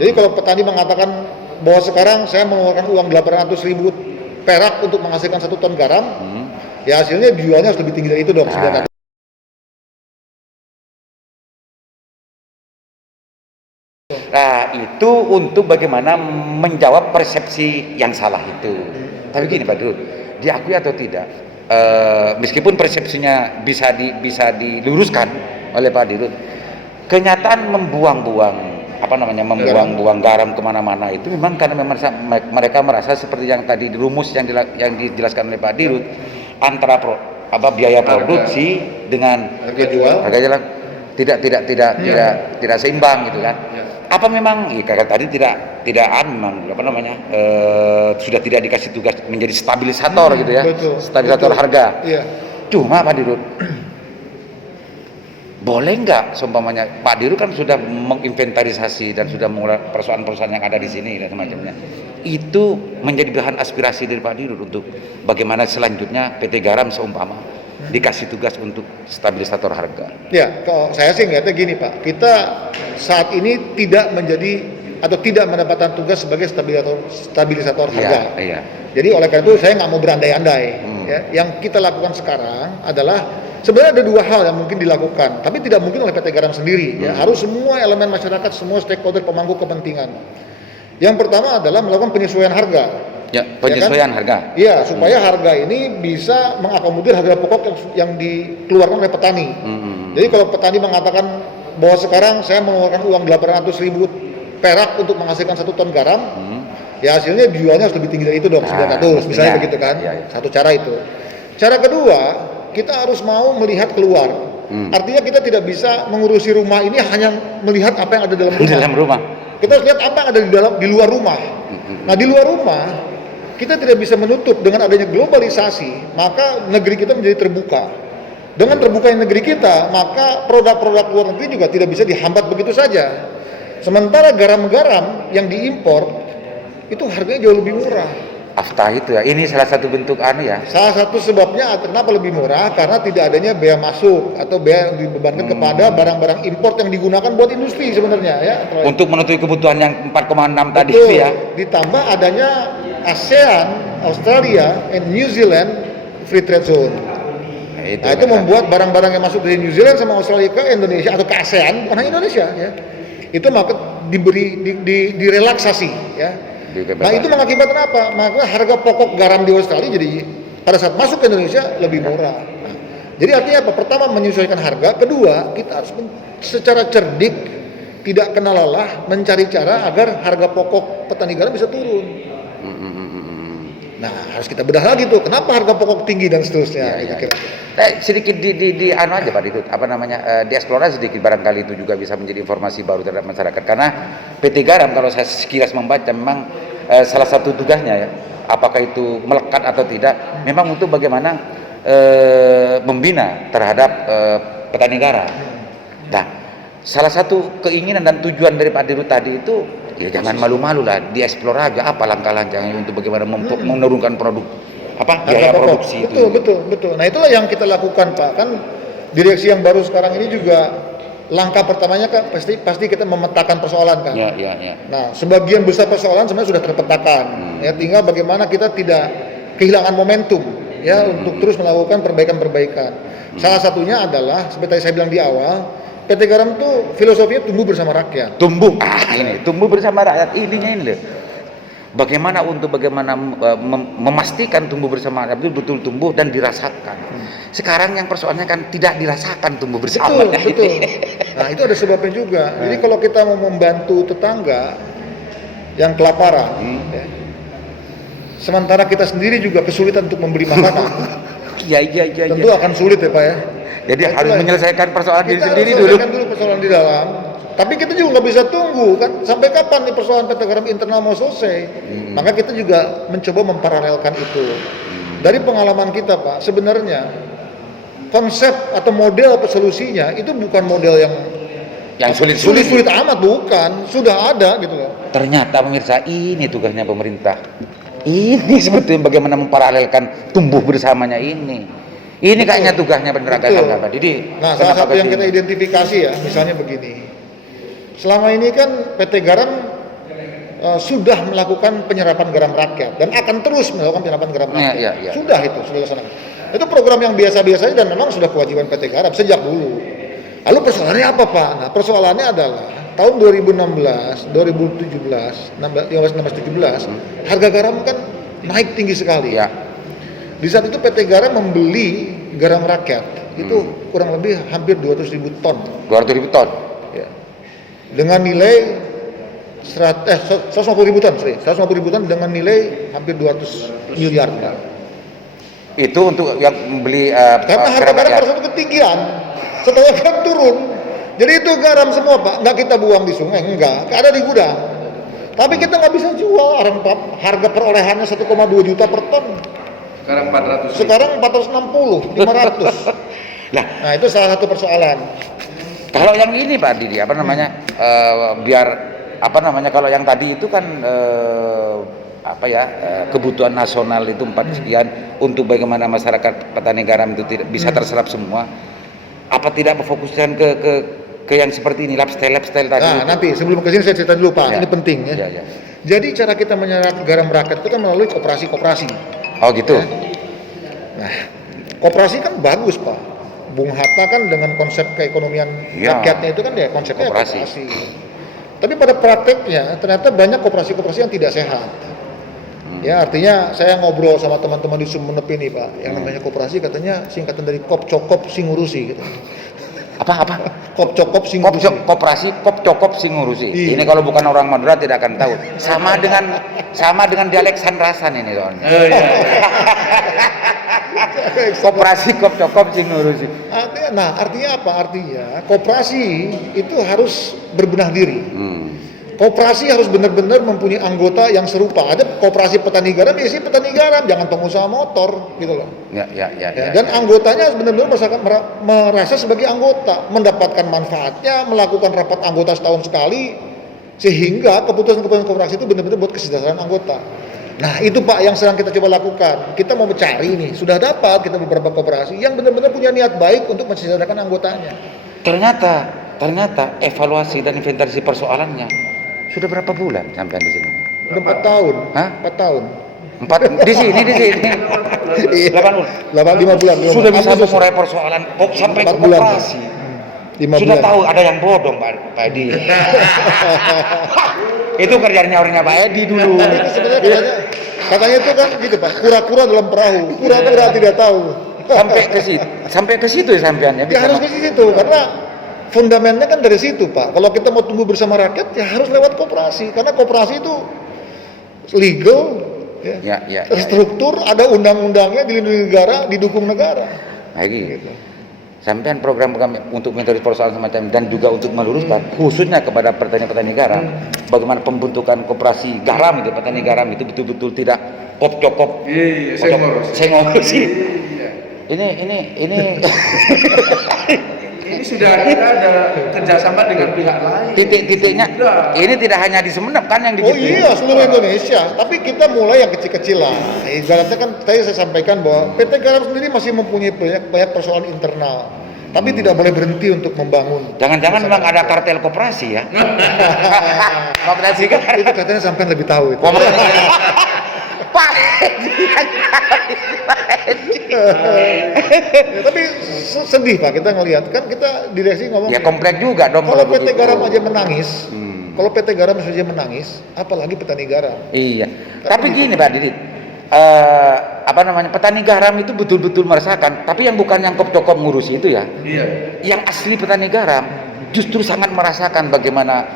Jadi kalau petani mengatakan bahwa sekarang saya mengeluarkan uang 800.000 perak untuk menghasilkan 1 ton garam, ya hasilnya dijualnya harus lebih tinggi dari itu dong. Nah, itu untuk bagaimana menjawab persepsi yang salah itu. Tapi gini Pak Dirut, diakui atau tidak, meskipun persepsinya bisa diluruskan oleh Pak Dirut, kenyataan membuang-buang membuang garam kemana-mana itu memang karena memang mereka merasa seperti yang tadi rumus yang dijelaskan oleh Pak Dirut, antara biaya produksi dengan harga jual, tidak seimbang gitu kan. Apa memang kakak tadi sudah tidak dikasih tugas menjadi stabilisator gitu ya, stabilisator harga. Iya. Cuma Pak Dirut, boleh nggak seumpamanya Pak Dirut kan sudah menginventarisasi dan sudah mengulas perusahaan-perusahaan yang ada di sini dan semacamnya, itu menjadi bahan aspirasi dari Pak Dirut untuk bagaimana selanjutnya PT Garam seumpama dikasih tugas untuk stabilisator harga. Ya, kalau saya sih ngeliatnya gini Pak, kita saat ini tidak mendapatkan tugas sebagai stabilisator harga. Iya. Jadi oleh karena itu saya nggak mau berandai-andai. Ya. Yang kita lakukan sekarang adalah sebenarnya ada 2 hal yang mungkin dilakukan, tapi tidak mungkin oleh PT Garam sendiri. Ya. Harus semua elemen masyarakat, semua stakeholder pemangku kepentingan. Yang pertama adalah melakukan penyesuaian harga. Ya, penyesuaian harga. Iya, supaya harga ini bisa mengakomodir harga pokok yang dikeluarkan oleh petani. Jadi kalau petani mengatakan bahwa sekarang saya mengeluarkan uang 800.000 perak untuk menghasilkan 1 ton garam, ya hasilnya dijualnya harus lebih tinggi dari itu dong, 900 misalnya begitu kan. Satu cara itu. Cara kedua, kita harus mau melihat keluar. Artinya kita tidak bisa mengurusi rumah ini hanya melihat apa yang ada dalam rumah. Kita harus lihat apa yang ada di luar rumah. Nah, di luar rumah kita tidak bisa menutup dengan adanya globalisasi, maka negeri kita menjadi terbuka. Dengan terbukanya negeri kita, maka produk-produk luar negeri juga tidak bisa dihambat begitu saja. Sementara garam-garam yang diimpor itu harganya jauh lebih murah. Afta itu ya, ini salah satu bentuk Salah satu sebabnya kenapa lebih murah, karena tidak adanya bea masuk atau bea yang dibebankan kepada barang-barang impor yang digunakan buat industri sebenarnya ya. Untuk menutupi kebutuhan yang 4,6 tadi itu ya. Ditambah adanya ASEAN, Australia, and New Zealand Free Trade Zone. Nah, itu membuat barang-barang yang masuk dari New Zealand sama Australia ke Indonesia atau ke ASEAN, bukan hanya Indonesia ya. Itu maka direlaksasi ya. Nah, itu mengakibatkan apa? Maka harga pokok garam di Australia jadi pada saat masuk ke Indonesia lebih murah. Nah, jadi artinya apa? Pertama, menyesuaikan harga. Kedua, kita harus secara cerdik, tidak kena lelah, mencari cara agar harga pokok petani garam bisa turun. Nah, harus kita bedah lagi tuh, kenapa harga pokok tinggi dan seterusnya. Sedikit aja Pak Dirut, dieksplorasi sedikit, barangkali itu juga bisa menjadi informasi baru terhadap masyarakat. Karena PT Garam kalau saya sekilas membaca memang salah satu tugasnya ya, apakah itu melekat atau tidak, memang untuk bagaimana membina terhadap petani garam. Nah, salah satu keinginan dan tujuan dari Pak Dirut tadi itu, ya jangan malu-malu lah, dieksplor aja apa langkah-langkahnya untuk bagaimana menurunkan biaya produksi itu. Betul. Nah, itulah yang kita lakukan Pak. Kan direksi yang baru sekarang ini juga langkah pertamanya kan pasti kita memetakan persoalan kan. Ya. Nah, sebagian besar persoalan sebenarnya sudah terpetakan. Ya, tinggal bagaimana kita tidak kehilangan momentum ya untuk terus melakukan perbaikan-perbaikan. Salah satunya adalah seperti saya bilang di awal, PT Garam itu filosofinya tumbuh bersama rakyat. Tumbuh bersama rakyat. Ini loh. Bagaimana memastikan tumbuh bersama rakyat itu betul tumbuh dan dirasakan. Sekarang yang persoalannya kan tidak dirasakan tumbuh bersama. Betul. Nah, itu ada sebabnya juga. Jadi kalau kita mau membantu tetangga yang kelaparan, ya, sementara kita sendiri juga kesulitan untuk memberi makanan. Iya. Tentu akan sulit ya Pak ya. Jadi harus menyelesaikan persoalan diri sendiri dulu. Kita harus menyelesaikan dulu persoalan di dalam. Tapi kita juga nggak bisa tunggu kan sampai kapan nih persoalan PT Garam internal mau selesai. Maka kita juga mencoba memparalelkan itu. Dari pengalaman kita Pak, sebenarnya konsep atau model atau solusinya itu bukan model yang sulit-sulit amat, bukan. Sudah ada gitu loh. Ternyata pemirsa, ini tugasnya pemerintah. Ini sebetulnya bagaimana memparalelkan tumbuh bersamanya ini. Ini kayaknya tugasnya penerangkan. Jadi, salah satu yang kita identifikasi ya, misalnya begini. Selama ini kan PT Garam sudah melakukan penyerapan garam rakyat dan akan terus melakukan penyerapan garam rakyat. Sudah dilaksanakan. Itu program yang biasa-biasa aja dan memang sudah kewajiban PT Garam sejak dulu. Lalu persoalannya apa Pak? Nah persoalannya adalah tahun 2016, 2017, 16, 17 harga garam kan naik tinggi sekali. Ya. Di saat itu PT Garam membeli garam rakyat itu kurang lebih hampir 200.000 ton. 200.000 ton. Ya. Dengan nilai 150.000 ton, 150.000 ton dengan nilai hampir 200 miliar. Itu untuk yang membeli karena harga garam pada suatu ketinggian, setelah garam turun. Jadi itu garam semua Pak, nggak kita buang di sungai, enggak, ada di gudang. Tapi kita nggak bisa jual, harga perolehannya 1,2 juta per ton. Sekarang 400. Sekarang 460, 500. Nah itu salah satu persoalan. Kalau yang ini Pak Didi, apa namanya, biar apa namanya, kalau yang tadi itu kan kebutuhan nasional itu 4 sekian untuk bagaimana masyarakat petani garam itu tidak bisa terserap semua. Apa tidak berfokuskan ke yang seperti ini, lifestyle tadi? Nah nanti sebelum ke sini saya cerita dulu Pak, ini penting ya. Jadi cara kita menyerap garam rakyat itu kan melalui koperasi-koperasi. Oh gitu. Ya. Nah koperasi kan bagus Pak. Bung Hatta kan dengan konsep keekonomian rakyatnya itu kan ya konsepnya koperasi. Tapi pada prakteknya ternyata banyak koperasi-koperasi yang tidak sehat. Ya artinya saya ngobrol sama teman-teman di Sumenep ini Pak, yang namanya koperasi katanya singkatan dari Kop Cokop Singurusi gitu. Apa? Kop Cokop Singurusi. Koperasi Kop Cokop Singurusi. Iya. Ini kalau bukan orang Madura tidak akan tahu. Sama dengan dialek Sandrasan ini soalnya. Oh, iya. Koperasi Kop Cokop Singurusi. Artinya apa? Artinya koperasi itu harus berbenah diri. Koperasi harus benar-benar mempunyai anggota yang serupa. Ada koperasi petani garam, ya sih petani garam, jangan pengusaha motor, gitu loh. Ya. Dan anggotanya harus benar-benar merasa sebagai anggota, mendapatkan manfaatnya, melakukan rapat anggota setahun sekali, sehingga keputusan-keputusan koperasi itu benar-benar buat kesejahteraan anggota. Nah itu Pak yang sedang kita coba lakukan. Kita mau mencari nih, sudah dapat kita beberapa koperasi yang benar-benar punya niat baik untuk mensejahterakan anggotanya. Ternyata evaluasi dan inventarisasi persoalannya sudah berapa bulan sampai di sini? Udah 4 tahun. Hah? 4 tahun. 4 di sini. 8 bulan. 5 bulan. Sudah bisa mengurai persoalan sampai ke koperasi. 5 Sudah bulan. tahu ada yang bodong Pak Edi. Itu kerjanya orangnya Pak Edi dulu. Tapi itu sebenarnya katanya itu kan gitu Pak, kura-kura dalam perahu, kura-kura tidak tahu. Sampai ke situ ya sampean ya. Ya harus ke situ karena fundamennya kan dari situ Pak. Kalau kita mau tumbuh bersama rakyat ya harus lewat koperasi karena koperasi itu legal, terstruktur, ada undang-undangnya, dilindungi negara, didukung negara. Lagi. Sampean program untuk mentoris persoalan semacam dan juga untuk meluruskan khususnya kepada petani-petani garam, bagaimana pembentukan koperasi garam itu, petani garam itu betul-betul tidak kop-cokop. Sengorus sih. Ini Ini sudah kita ada kerjasama dengan pihak lain. Titik-titiknya ini tidak hanya di Sumenep kan yang Oh iya, seluruh Indonesia. Tapi kita mulai yang kecil-kecil lah. Ibaratnya kan tadi saya sampaikan bahwa PT Garam sendiri masih mempunyai banyak persoalan internal. Tapi tidak boleh berhenti untuk membangun. Jangan-jangan memang ada kartel koperasi ya? Koperasi kan? Itu katanya sampai lebih tahu itu. Pak. Tapi sedih Pak kita ngelihat kan kita direksi ngomong. Ya komplek juga dong. Kalau PT Garam aja menangis, kalau PT Garam saja menangis, apalagi petani garam. Iya. Tapi gini Pak Didi, petani garam itu betul-betul merasakan. Tapi yang bukan yang kop-cokop ngurusi itu ya. Iya. Yang asli petani garam justru sangat merasakan bagaimana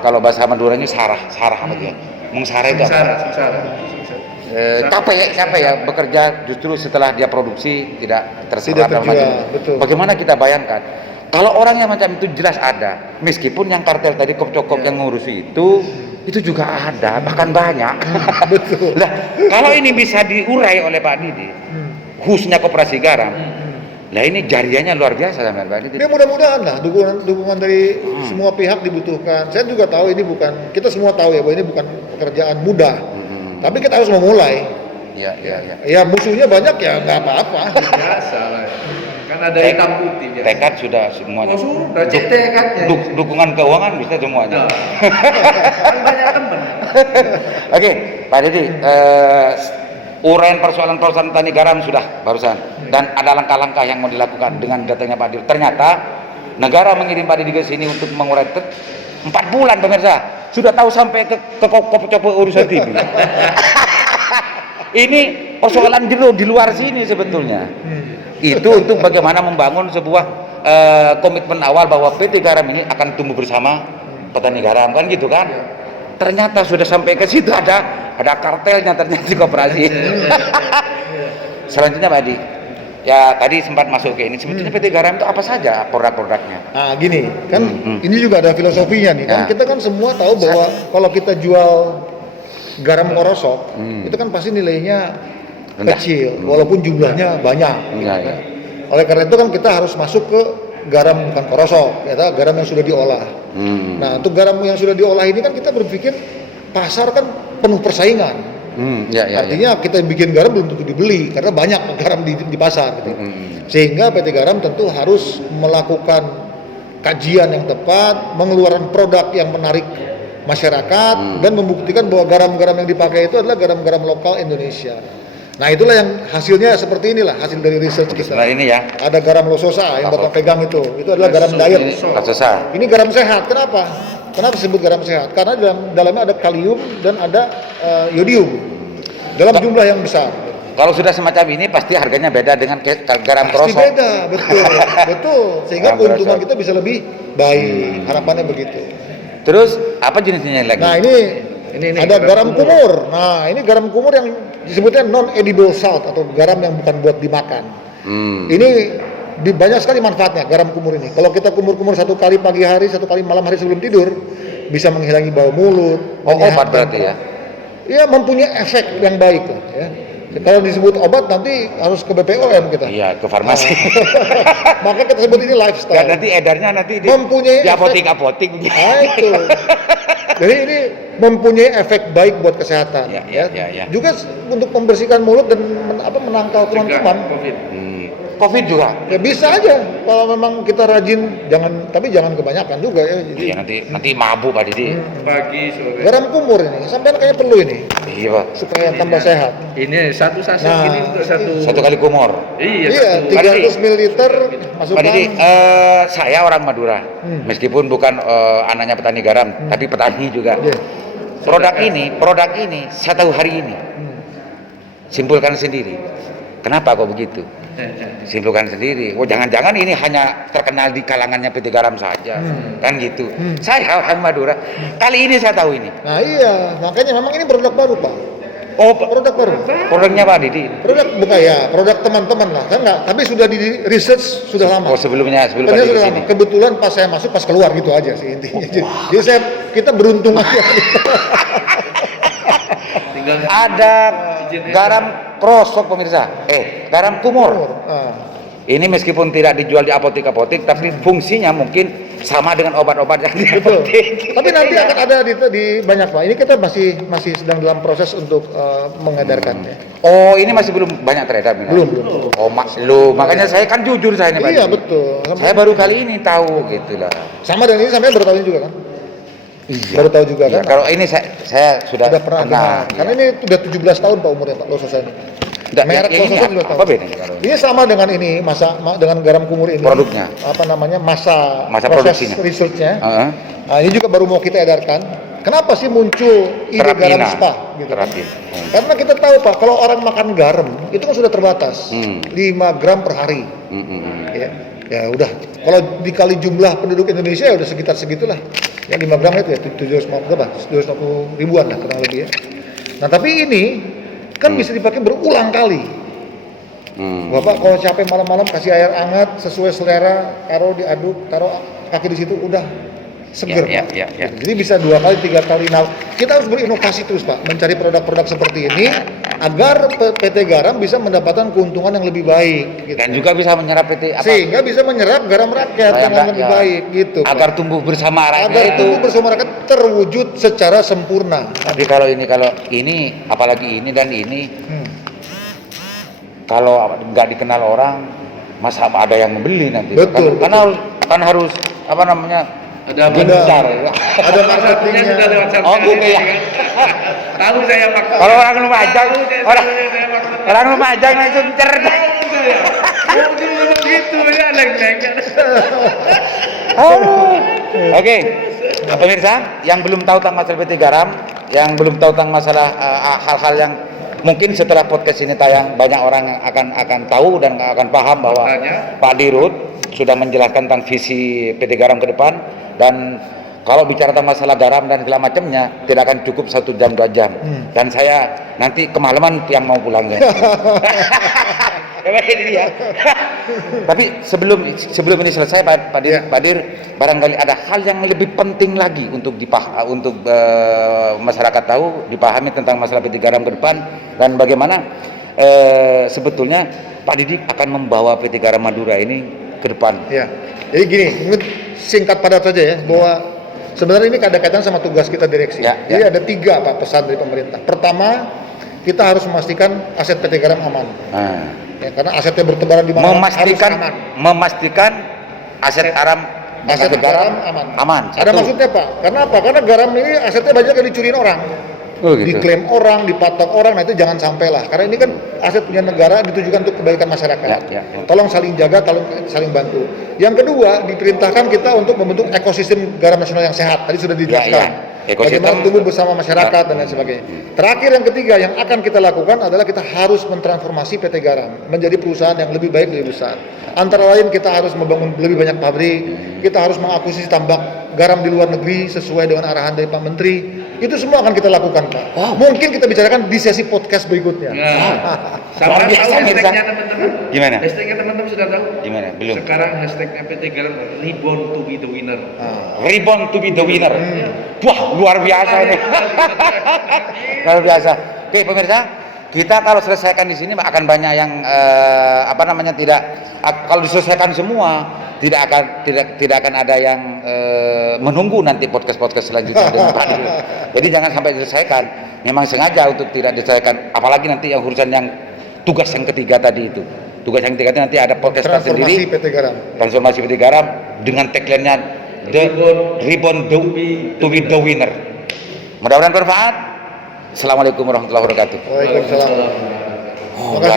kalau bahasa Maduranya sarah apa ya? Mengsara itu apa? Capek ya bekerja justru setelah dia produksi tidak terserap macam. Bagaimana kita bayangkan kalau orang yang macam itu jelas ada, meskipun yang kartel tadi kop-cokop yang ngurusi itu juga ada, bahkan banyak. Betul. Lah kalau ini bisa diurai oleh Pak Didi, khususnya koperasi garam. Nah ini jariannya luar biasa sama Pak Didi. Ya mudah-mudahan lah dukungan dari semua pihak dibutuhkan. Saya juga tahu ini kita semua tahu ya bahwa ini bukan pekerjaan mudah. Tapi kita harus memulai. Iya. Ya musuhnya banyak ya nggak apa-apa. Biasa lah. Kan Kan ada hitam putih ya. tekad sudah semuanya. Oh, sudah cek tekadnya. Dukungan keuangan bisa semuanya. Nah, kan banyak teman. Oke, Pak Dedi, uraian persoalan-persoalan tani garam sudah barusan, dan ada langkah-langkah yang mau dilakukan dengan datangnya Pak Dedi. Ternyata negara mengirim Pak Dedi ke sini untuk mengurai 4 bulan, pemirsa, sudah tahu sampai ke kopi urusan TV. Ini persoalan di luar sini sebetulnya. Itu untuk bagaimana membangun sebuah komitmen awal bahwa PT Garam ini akan tumbuh bersama petani garam, kan gitu kan? Ternyata sudah sampai ke situ, ada kartelnya ternyata di koperasi. Selanjutnya Pak Adi, ya tadi sempat masuk ke ini, sebetulnya PT Garam itu apa saja produk-produknya? Nah gini, kan ini juga ada filosofinya nih, kan Nah. kita kan semua tahu bahwa kalau kita jual garam korosok, itu kan pasti nilainya Rendah. kecil, walaupun jumlahnya banyak. Iya, iya. Oleh karena itu kan kita harus masuk ke garam bukan korosok, ya, garam yang sudah diolah. Nah, untuk garam yang sudah diolah ini kan kita berpikir pasar kan penuh persaingan. Artinya kita bikin garam belum tentu dibeli karena banyak garam di pasar. Gitu. Sehingga PT Garam tentu harus melakukan kajian yang tepat, mengeluarkan produk yang menarik masyarakat dan membuktikan bahwa garam-garam yang dipakai itu adalah garam-garam lokal Indonesia. Nah itulah yang hasilnya seperti inilah hasil dari research kita. Nah ini ya, Ada garam lososa yang Bapak pegang itu adalah garam diet. Rasosa. Ini garam sehat. Kenapa? Kenapa disebut garam sehat? Karena dalamnya ada kalium dan ada yodium dalam jumlah yang besar. Kalau sudah semacam ini pasti harganya beda dengan garam Pasti krosok. beda, betul, betul. Sehingga Garam keuntungan krosok. kita bisa lebih baik. Harapannya begitu. Terus apa jenisnya lagi? Nah ini ada garam kumur. Nah ini garam kumur yang disebutnya non edible salt atau garam yang bukan buat dimakan. Ini banyak sekali manfaatnya garam kumur ini. Kalau kita kumur-kumur 1 kali pagi hari, 1 kali malam hari sebelum tidur, bisa menghilangi bau mulut. Obat berarti ya? Iya, mempunyai efek yang baik lah. Ya. Kalau disebut obat nanti harus ke BPOM kita. Iya, ke farmasi. Maka kita sebut ini lifestyle. Dan nanti edarnya nanti Mempunyai di efek. apotek. Nah itu. Jadi ini mempunyai efek baik buat kesehatan. Ya. Juga untuk membersihkan mulut dan menangkal kuman-kuman. COVID. Covid juga. Ya bisa aja kalau memang kita rajin, tapi jangan kebanyakan juga ya. Jadi Iya nanti mabuk Pak Didi. Pagi sore. garam kumur ini, sampean kayaknya perlu ini Iya Pak. supaya tambah sehat. Ini satu saset Nah, ini untuk satu. Satu kali kumur. Iya, Iya, satu. 300 ml Pak masukkan. Didi, saya orang Madura, meskipun bukan anaknya petani garam, tapi petani juga. Iya. Produk ini saya tahu hari ini. Simpulkan sendiri. Kenapa kok begitu? Simpulkan sendiri. Oh jangan-jangan ini hanya terkenal di kalangannya PT Garam saja, kan gitu. Saya orang Madura. Kali ini saya tahu ini. Nah iya, makanya memang ini produk baru Pak. Oh Produk baru. produknya Pak Didi. Produk bukan ya, produk teman-teman lah, kan enggak. Tapi sudah di research sudah lama. Oh sebelum Pak Sebenarnya Didi sudah sini. lama. Kebetulan pas saya masuk, pas keluar gitu aja sih intinya. Jadi kita beruntung aja. Tinggal Ada garam krosok pemirsa. Garam kumur. Nah, Ini meskipun tidak dijual di apotek-apotek, tapi fungsinya mungkin sama dengan obat-obat yang di betul. apotek. Tapi nanti akan ada di banyak Pak. Ini kita masih sedang dalam proses untuk mengedarkannya. Oh, ini masih belum banyak teredar. Belum. Oh, makanya saya kan jujur saya ini Pak. Iya Didi. betul. Saya baru kali ini tahu gitu lah. Sama dengan ini sampai baru tahu ini juga kan? Iya. Baru tahu juga Iya, kan? kalau ini saya sudah Sudah pernah dengar. Karena ini udah 17 tahun Pak umurnya Pak Lososa ini. Merek ini Lososa 17 tahun. apa bedanya kalau Ini sama dengan ini, dengan garam kumur ini. Produknya? Apa namanya? Masa produksinya. proses research-nya. Heeh. Nah, ini juga baru mau kita edarkan. Kenapa sih muncul ide garam Terapina. spa gitu? Terapin. Karena kita tahu Pak, kalau orang makan garam itu kan sudah terbatas. 5 gram per hari. Ya udah, kalau dikali jumlah penduduk Indonesia ya udah sekitar segitulah. Ya 5 gram itu ya 750 ribuan lah kurang lebih ya. Nah tapi ini kan bisa dipakai berulang kali. Bapak kalau capek malam-malam kasih air hangat sesuai selera, diaduk, taruh kaki di situ udah seger Ya, Pak. ya. Jadi bisa 2 kali, 3 kali. Nah kita harus berinovasi terus Pak, mencari produk-produk seperti ini agar PT Garam bisa mendapatkan keuntungan yang lebih baik. Gitu. Dan juga bisa menyerap PT Sehingga bisa menyerap garam rakyat dengan lebih baik gitu. Pak. agar tumbuh bersama rakyat Agar itu. tumbuh bersama rakyat terwujud secara sempurna. Tapi kalau ini apalagi ini dan ini kalau nggak dikenal orang masa ada yang membeli nanti. Betul, Kan harus apa namanya? Ada gencar. Ada marketingnya. sudah lewat sana. Oh, gitu ya. Tahu saya maksud. Kalau orang Lumajang, orang Lumajang langsung cer. Oh, gitu ya, leng-leng. Oke, pemirsa yang belum tahu tentang masalah PT Garam, yang belum tahu tentang masalah hal-hal yang mungkin setelah podcast ini tayang banyak orang akan tahu dan akan paham bahwa Pak Dirut sudah menjelaskan tentang visi PT Garam ke depan, dan kalau bicara tentang masalah garam dan segala macamnya tidak akan cukup 1 jam 2 jam, dan saya nanti kemalaman yang mau pulang ya. Tapi sebelum ini selesai Pak Dir, barangkali ada hal yang lebih penting lagi untuk masyarakat tahu, dipahami tentang masalah PT Garam ke depan, dan bagaimana sebetulnya Pak Didik akan membawa PT Garam Madura ini ke depan. Ya, jadi gini, mungkin singkat padat saja ya, bahwa sebenarnya ini ada kaitan sama tugas kita direksi. Jadi ada 3 Pak pesan dari pemerintah. Pertama, kita harus memastikan aset PT Garam aman. Ya, karena asetnya bertebaran di mana Memastikan aset garam aman. Ada maksudnya Pak, karena apa? Karena garam ini asetnya banyak yang dicuriin orang. Gitu. Diklaim orang, dipatok orang, nah itu jangan sampai lah. Karena ini kan aset punya negara, ditujukan untuk kebaikan masyarakat. Ya. Tolong saling jaga, tolong saling bantu. Yang kedua, diperintahkan kita untuk membentuk ekosistem garam nasional yang sehat. Tadi sudah dijelaskan. Bagaimana tumbuh bersama masyarakat dan lain sebagainya. Terakhir yang ketiga yang akan kita lakukan adalah kita harus mentransformasi PT Garam menjadi perusahaan yang lebih baik, lebih besar. Antara lain kita harus membangun lebih banyak pabrik, kita harus mengakuisisi tambak garam di luar negeri sesuai dengan arahan dari Pak Menteri. Itu semua akan kita lakukan, Pak. Mungkin kita bicarakan di sesi podcast berikutnya. Sama hashtagnya teman-teman. Gimana? Hashtagnya teman-teman sudah tahu? Gimana? Belum. Sekarang hashtagnya PT Garam Reborn to be the winner. Reborn to be the winner. Wah, luar biasa ini. Luar biasa. Oke, pemirsa, kita kalau selesaikan di sini akan banyak yang tidak, kalau diselesaikan semua tidak akan ada yang menunggu nanti podcast selanjutnya dengan Pak Dirut. Jadi jangan sampai diselesaikan. Memang sengaja untuk tidak diselesaikan, apalagi nanti yang urusan yang tugas yang ketiga tadi itu. Tugas yang ketiga itu nanti ada podcast sendiri. Transformasi PT Garam dengan tagline-nya The Reborn to be the winner. Mudah-mudahan bermanfaat. Assalamualaikum warahmatullahi wabarakatuh. Waalaikumsalam.